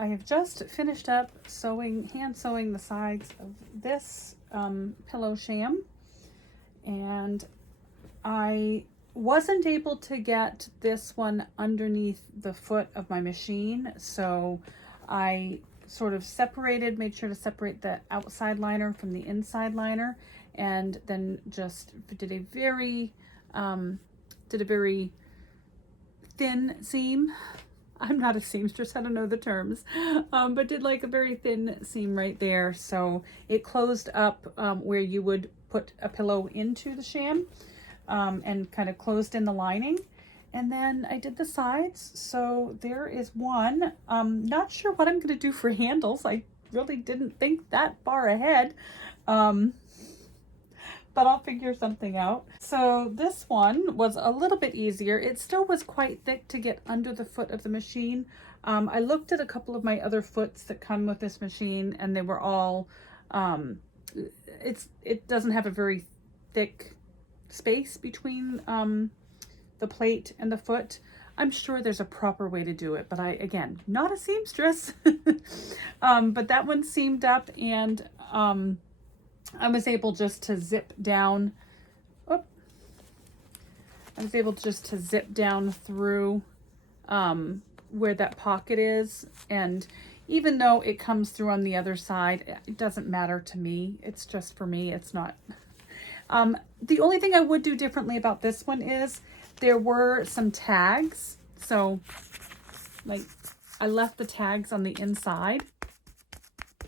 I have just finished up hand sewing the sides of this pillow sham, and I wasn't able to get this one underneath the foot of my machine, so I sort of made sure to separate the outside liner from the inside liner, and then just did a very thin seam. I'm not a seamstress, I don't know the terms, but did like a very thin seam right there, so it closed up where you would put a pillow into the sham, and kind of closed in the lining. And then I did the sides, so there is one. Not sure what I'm going to do for handles. I really didn't think that far ahead, but I'll figure something out. So this one was a little bit easier. It still was quite thick to get under the foot of the machine. I looked at a couple of my other foots that come with this machine, and they were all, it doesn't have a very thick space between the plate and the foot. I'm sure there's a proper way to do it, but again, not a seamstress. But that one seamed up, and I was able just to zip down. I was able just to zip down through where that pocket is, and even though it comes through on the other side, it doesn't matter to me. It's just for me. It's not. The only thing I would do differently about this one is there were some tags. So like I left the tags on the inside,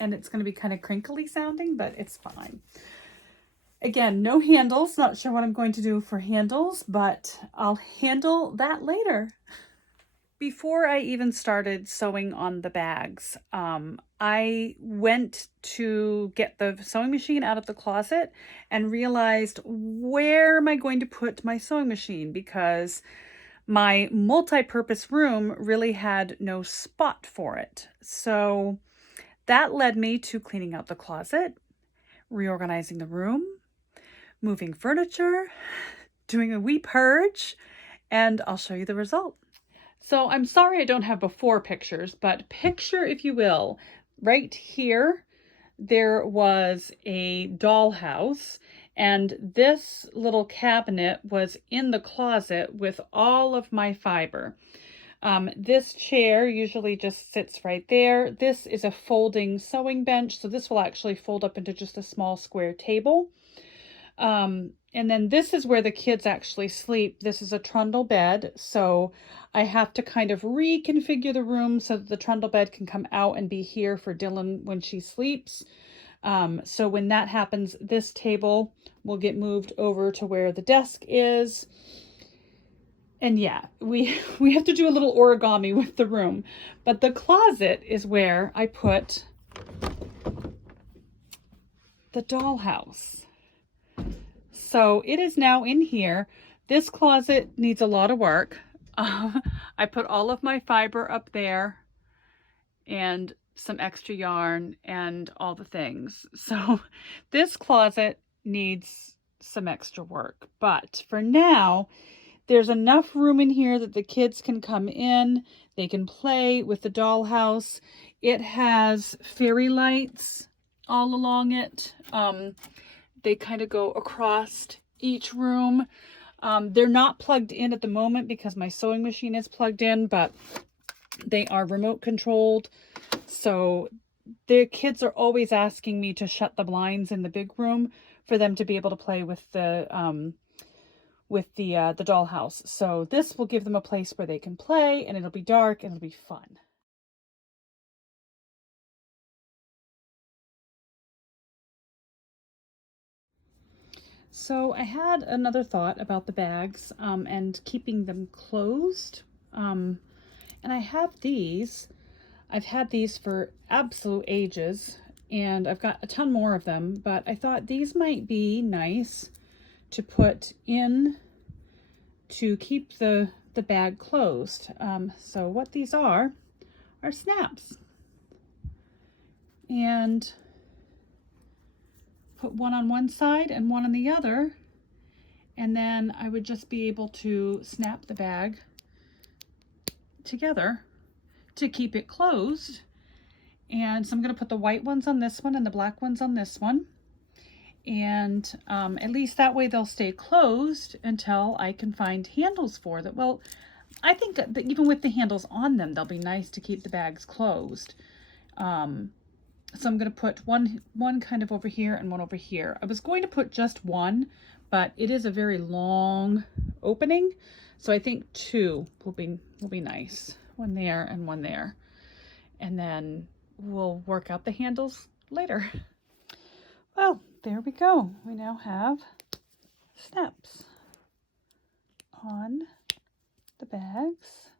and it's going to be kind of crinkly sounding, but it's fine. Again, no handles. Not sure what I'm going to do for handles, but I'll handle that later. Before I even started sewing on the bags, I went to get the sewing machine out of the closet and realized, where am I going to put my sewing machine? Because my multi-purpose room really had no spot for it. So that led me to cleaning out the closet, reorganizing the room, moving furniture, doing a wee purge, and I'll show you the result. So I'm sorry I don't have before pictures, but picture, if you will, right here, there was a dollhouse, and this little cabinet was in the closet with all of my fiber. This chair usually just sits right there. This is a folding sewing bench, so this will actually fold up into just a small square table. And then this is where the kids actually sleep. This is a trundle bed, so I have to kind of reconfigure the room so that the trundle bed can come out and be here for Dylan when she sleeps. So when that happens, this table will get moved over to where the desk is. And yeah, we have to do a little origami with the room. But the closet is where I put the dollhouse. So it is now in here. This closet needs a lot of work. I put all of my fiber up there and some extra yarn and all the things. So this closet needs some extra work. But for now, there's enough room in here that the kids can come in. They can play with the dollhouse. It has fairy lights all along it. They kind of go across each room. They're not plugged in at the moment because my sewing machine is plugged in, but they are remote controlled. So the kids are always asking me to shut the blinds in the big room for them to be able to play with the dollhouse. So this will give them a place where they can play, and it'll be dark and it'll be fun. So I had another thought about the bags and keeping them closed. And I have these. I've had these for absolute ages, and I've got a ton more of them, but I thought these might be nice to put in to keep the bag closed. So what these are snaps. And put one on one side and one on the other, and then I would just be able to snap the bag together to keep it closed, And so I'm going to put the white ones on this one and the black ones on this one. And at least that way they'll stay closed until I can find handles for them. Well, I think that even with the handles on them, they'll be nice to keep the bags closed. So I'm going to put one kind of over here and one over here. I was going to put just one, but it is a very long opening. So I think two will be nice. One there and one there. And then we'll work out the handles later. Well, there we go. We now have snaps on the bags.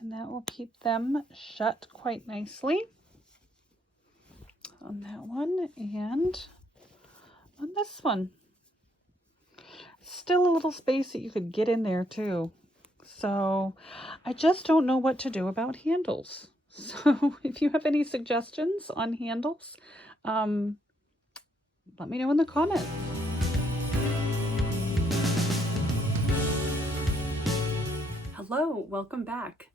And that will keep them shut quite nicely on that one and on this one. Still a little space that you could get in there too. So I just don't know what to do about handles. So if you have any suggestions on handles, let me know in the comments. Hello, welcome back.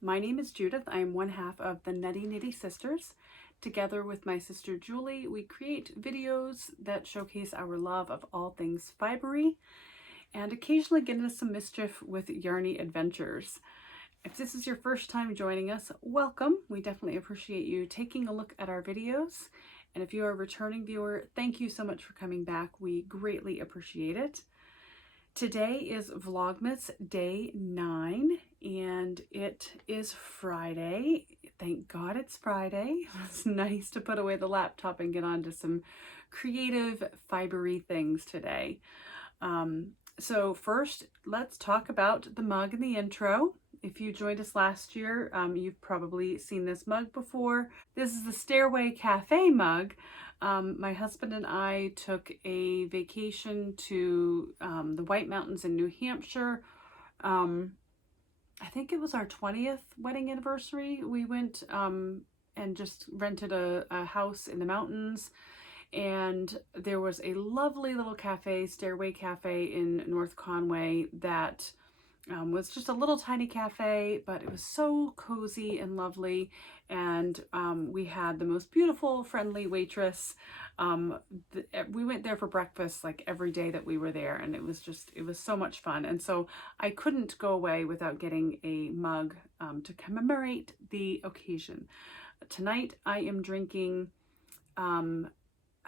My name is Judith. I am one half of the Nutty Nitty Sisters. Together with my sister Julie, we create videos that showcase our love of all things fibery and occasionally get into some mischief with yarny adventures. If this is your first time joining us, welcome. We definitely appreciate you taking a look at our videos. And if you are a returning viewer, thank you so much for coming back. We greatly appreciate it. Today is Vlogmas day 9 and it is Friday. Thank God it's Friday. It's nice to put away the laptop and get on to some creative fibery things today. So first, let's talk about the mug in the intro. If you joined us last year, you've probably seen this mug before. This is the Stairway Cafe mug. My husband and I took a vacation to the White Mountains in New Hampshire. I think it was our 20th wedding anniversary. We went and just rented a house in the mountains. And there was a lovely little cafe, Stairway Cafe in North Conway that was just a little tiny cafe, but it was so cozy and lovely. And we had the most beautiful, friendly waitress. We went there for breakfast like every day that we were there, and it was so much fun. And so I couldn't go away without getting a mug to commemorate the occasion. Tonight I am drinking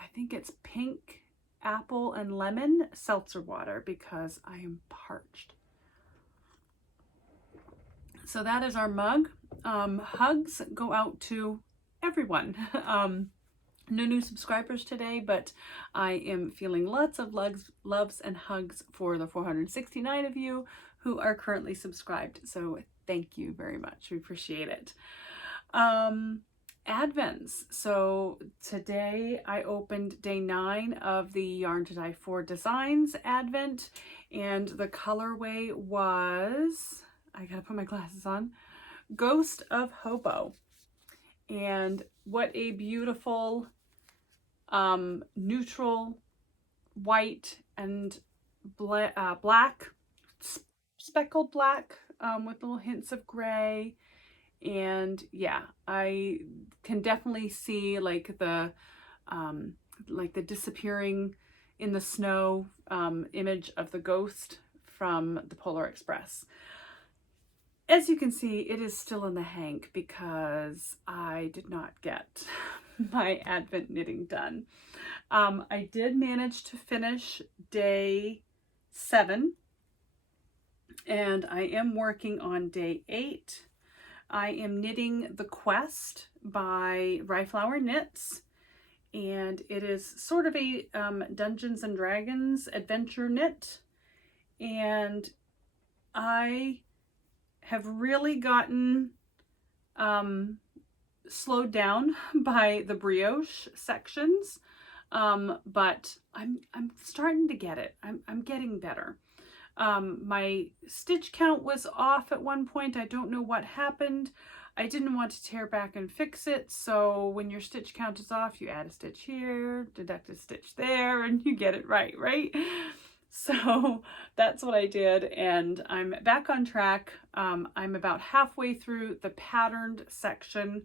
I think it's pink apple and lemon seltzer water because I am parched. So that is our mug. Hugs go out to everyone. No new subscribers today, but I am feeling lots of loves and hugs for the 469 of you who are currently subscribed. So thank you very much. We appreciate it. Advents. So today I opened day 9 of the Yarn to Die For Designs Advent, and the colorway was, I gotta put my glasses on, Ghost of Hobo. And what a beautiful neutral white and black, speckled black with little hints of gray. And yeah, I can definitely see like the disappearing in the snow image of the ghost from the Polar Express. As you can see, it is still in the hank because I did not get my Advent knitting done. I did manage to finish day 7, and I am working on day 8. I am knitting The Quest by rhyFlower Knits, and it is sort of a Dungeons and Dragons adventure knit, and I have really gotten slowed down by the brioche sections, but I'm starting to get it. I'm getting better. My stitch count was off at one point. I don't know what happened. I didn't want to tear back and fix it. So when your stitch count is off, you add a stitch here, deduct a stitch there, and you get it right? So that's what I did, and I'm back on track. I'm about halfway through the patterned section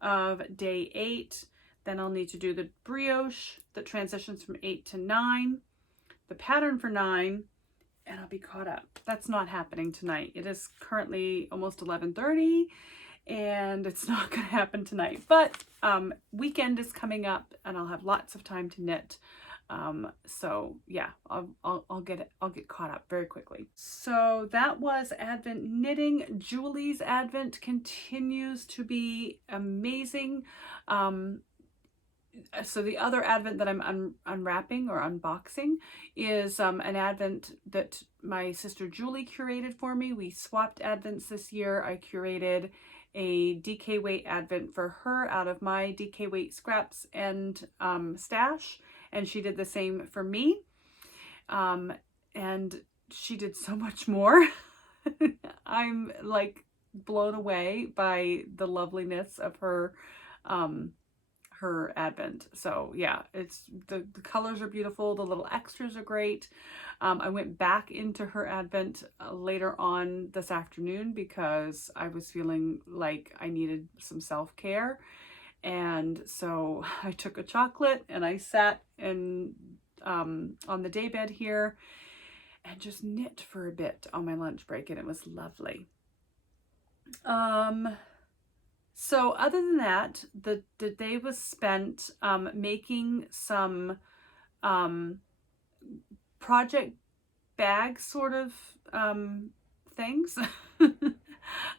of day 8. Then I'll need to do the brioche that transitions from 8 to 9, the pattern for 9, and I'll be caught up. That's not happening tonight. It is currently almost 11:30, and it's not going to happen tonight. But weekend is coming up, and I'll have lots of time to knit. So yeah, I'll get caught up very quickly. So that was Advent knitting. Julie's Advent continues to be amazing. So the other Advent that I'm unwrapping or unboxing is an Advent that my sister Julie curated for me. We swapped Advents this year. I curated a DK weight Advent for her out of my DK weight scraps and stash, and she did the same for me. And she did so much more. I'm like blown away by the loveliness of her Advent. So yeah, it's the colors are beautiful. The little extras are great. I went back into her Advent later on this afternoon because I was feeling like I needed some self-care. And so I took a chocolate and I sat on the daybed here and just knit for a bit on my lunch break, and it was lovely. So other than that, the day was spent making some project bag sort of things.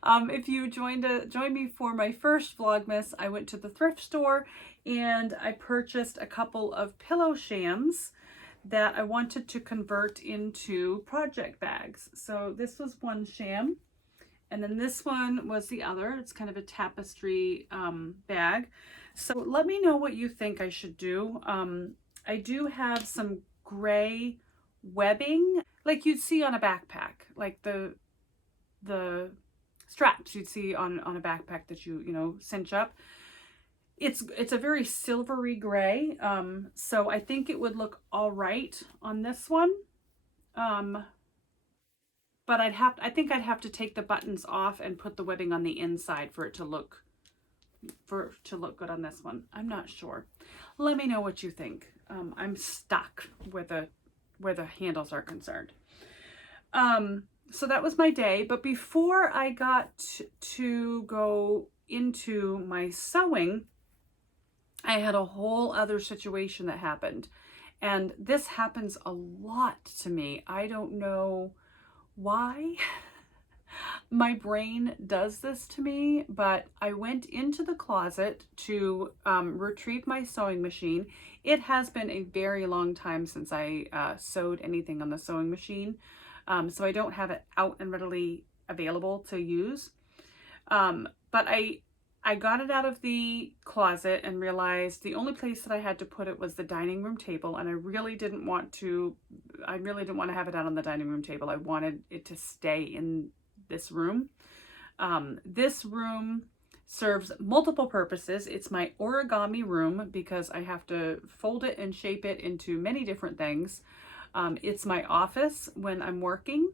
If you joined me for my first Vlogmas, I went to the thrift store and I purchased a couple of pillow shams that I wanted to convert into project bags. So this was one sham. And then this one was the other. It's kind of a tapestry bag. So let me know what you think I should do. I do have some gray webbing, like you'd see on a backpack, like the straps you'd see on a backpack that you cinch up. It's a very silvery gray. So I think it would look all right on this one. But I think I'd have to take the buttons off and put the webbing on the inside for it to look good on this one. I'm not sure. Let me know what you think. I'm stuck where the handles are concerned. So that was my day. But before I got to go into my sewing, I had a whole other situation that happened. And this happens a lot to me. I don't know why my brain does this to me, but I went into the closet to retrieve my sewing machine. It has been a very long time since I sewed anything on the sewing machine, so I don't have it out and readily available to use. But I got it out of the closet and realized the only place that I had to put it was the dining room table, and I really didn't want to have it out on the dining room table. I wanted it to stay in this room. This room serves multiple purposes. It's my origami room because I have to fold it and shape it into many different things. It's my office when I'm working.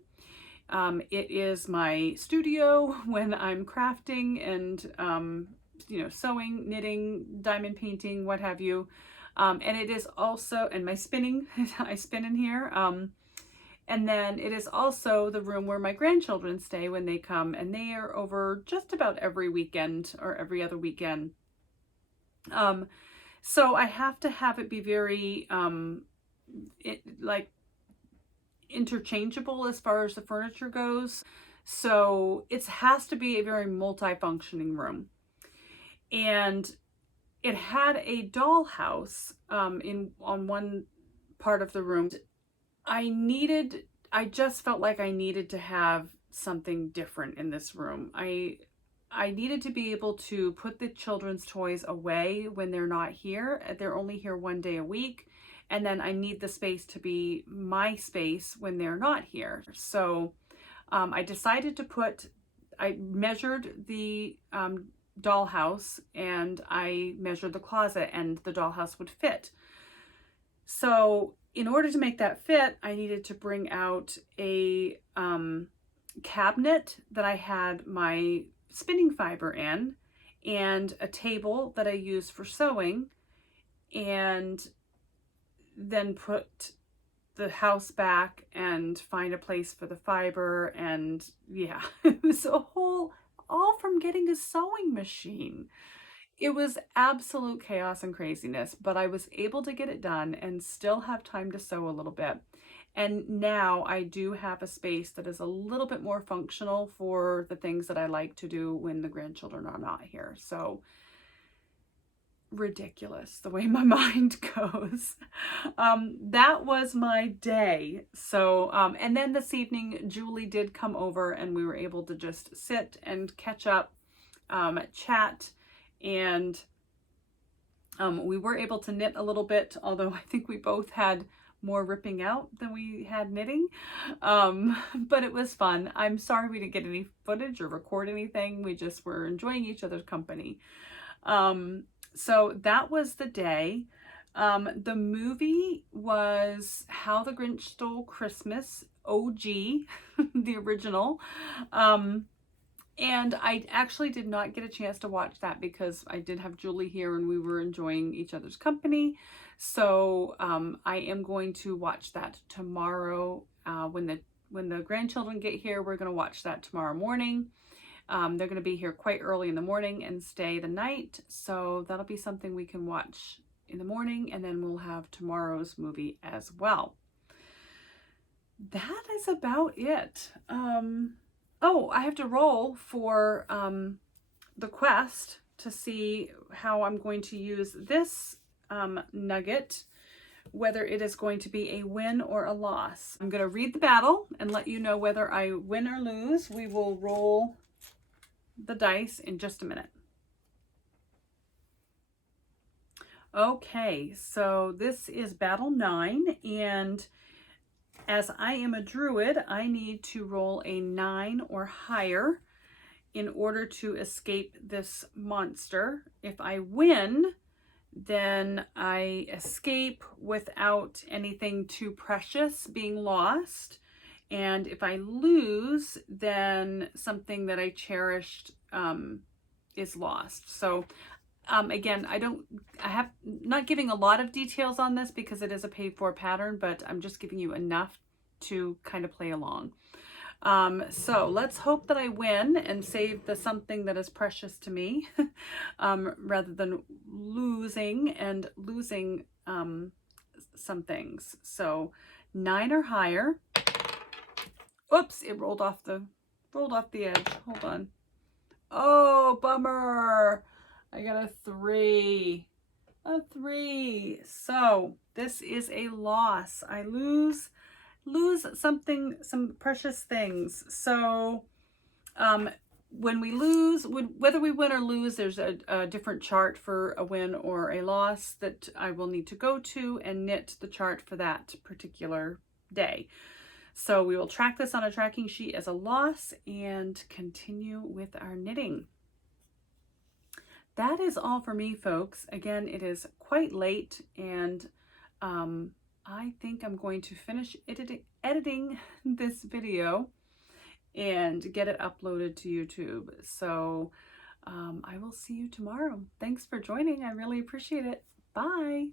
It is my studio when I'm crafting and, sewing, knitting, diamond painting, what have you. And it is also, and my spinning, I spin in here. And then it is also the room where my grandchildren stay when they come, and they are over just about every weekend or every other weekend. So I have to have it be very, interchangeable as far as the furniture goes. So it has to be a very multi-functioning room. And it had a dollhouse on one part of the room. I just felt like I needed to have something different in this room. I needed to be able to put the children's toys away when they're not here. They're only here one day a week. And then I need the space to be my space when they're not here. So I decided I measured the dollhouse and I measured the closet, and the dollhouse would fit. So in order to make that fit, I needed to bring out a cabinet that I had my spinning fiber in, and a table that I use for sewing, and then put the house back and find a place for the fiber. And yeah, it was a whole, all from getting a sewing machine. It was absolute chaos and craziness, but I was able to get it done and still have time to sew a little bit. And now I do have a space that is a little bit more functional for the things that I like to do when the grandchildren are not here. So ridiculous the way my mind goes. That was my day. So, and then this evening, Julie did come over and we were able to just sit and catch up, chat, and we were able to knit a little bit, although I think we both had more ripping out than we had knitting. But it was fun. I'm sorry we didn't get any footage or record anything. We just were enjoying each other's company. So that was the day. The movie was How the Grinch Stole Christmas, OG, the original. And I actually did not get a chance to watch that because I did have Julie here and we were enjoying each other's company. So I am going to watch that tomorrow. When the grandchildren get here, we're going to watch that tomorrow morning. They're going to be here quite early in the morning and stay the night. So that'll be something we can watch in the morning, and then we'll have tomorrow's movie as well. That is about it. Oh, I have to roll for the quest to see how I'm going to use this nugget, whether it is going to be a win or a loss. I'm going to read the battle and let you know whether I win or lose. We will roll the dice in just a minute. Okay, so this is battle 9, and as I am a druid, I need to roll a 9 or higher in order to escape this monster. If I win, then I escape without anything too precious being lost. And if I lose, then something that I cherished is lost. So again, not giving a lot of details on this because it is a paid for pattern, but I'm just giving you enough to kind of play along. So let's hope that I win and save the something that is precious to me, rather than losing some things. So 9 or higher. Oops, it rolled off the edge. Hold on. Oh, bummer. I got a 3. A 3. So this is a loss. I lose something, some precious things. So when we lose, whether we win or lose, there's a different chart for a win or a loss that I will need to go to and knit the chart for that particular day. So we will track this on a tracking sheet as a loss and continue with our knitting. That is all for me, folks. Again, it is quite late, and I think I'm going to finish editing this video and get it uploaded to YouTube. So I will see you tomorrow. Thanks for joining. I really appreciate it. Bye.